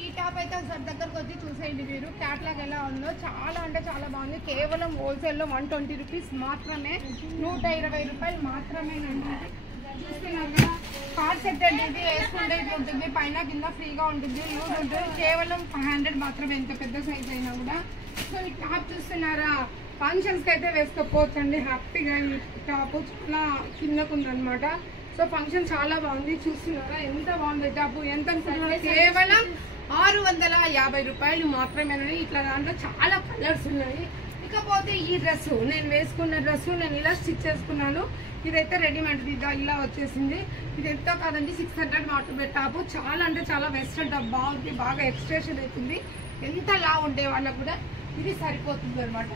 ఈ టాప్ అయితే ఒకసారి దగ్గరకు వచ్చి చూసేయండి మీరు క్యాట్లాగ్ ఎలా ఉందో. చాలా అంటే చాలా బాగుంది. కేవలం హోల్సేల్లో 120 రూపీస్ మాత్రమే, 120 రూపాయలు మాత్రమేనండి. చూస్తున్నారు కదా, కార్డ్ సెట్ అండి. ఇది వేసుకుంటే ఇది ఉంటుంది, పైన కింద ఫ్రీగా ఉంటుంది, లూజ్ ఉంటుంది. కేవలం 500 మాత్రమే, ఎంత పెద్ద సైజ్ అయినా కూడా. సో ఈ టాప్ చూస్తున్నారా, ఫంక్షన్స్కి అయితే వేసుకోపోవచ్చండి హ్యాపీగా. ఈ టాప్ చాలా కిందకు ఉందన్నమాట. సో ఫంక్షన్ చాలా బాగుంది. చూస్తున్నారా ఎంత బాగుంది టాప్. ఎంత అనుకుంటున్నారు? కేవలం 650 రూపాయలు మాత్రమేనండి. ఇట్లా దాంట్లో చాలా కలర్స్ ఉన్నాయి. ఇకపోతే ఈ డ్రెస్, నేను వేసుకున్న డ్రెస్ నేను ఇలా స్టిచ్ చేసుకున్నాను. ఇదైతే రెడీమేడ్ ఇలా వచ్చేసింది. ఇది ఎంతో కాదండి, 600 మాత్రమే టాప్. చాలా అంటే చాలా వెస్ట్రన్ టాప్, బాగుంది, బాగా ఎక్స్ప్రెషన్ అవుతుంది. ఎంత లా ఉండే వాళ్ళకు కూడా ఇది సరిపోతుంది అనమాట.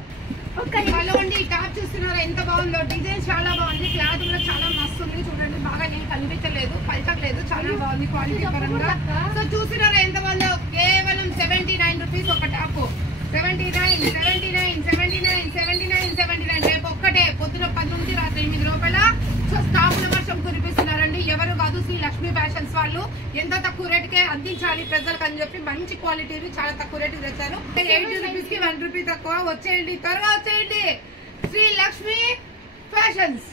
హలో అండి, ఈ టాప్ చూస్తున్నారా ఎంత బాగుందో. డిజైన్ చాలా బాగుంది, క్లాత్ కూడా చాలా మస్తు ఉంది. చూడండి, బాగా నేను కనిపించలేదు, పలచలేదు, చాలా బాగుంది క్వాలిటీ పరంగా. సో చూస్తున్నారా ఎంత బాగుందో. కేవలం 79 రూపీస్ ఒక టాప్. 79, 79, 79, 79, 79. రేపు ఒక్కటే పొద్దున 10 నుంచి రాత్రి 8 రూపాయల. సో స్టాఫ్ల వర్షం కురిపిస్తున్నారండి. ఎవరు కాదు, శ్రీ లక్ష్మీ ఫ్యాషన్స్ వాళ్ళు. ఎంత తక్కువ రేటుకే అందించాలి ప్రజలకు అని చెప్పి మంచి క్వాలిటీని చాలా తక్కువ రేటు తెచ్చారు. 80 రూపీస్ కి 1 రూపీ తక్కువ. వచ్చేయండి, త్వరగా వచ్చేయండి, శ్రీ లక్ష్మీ ఫ్యాషన్స్.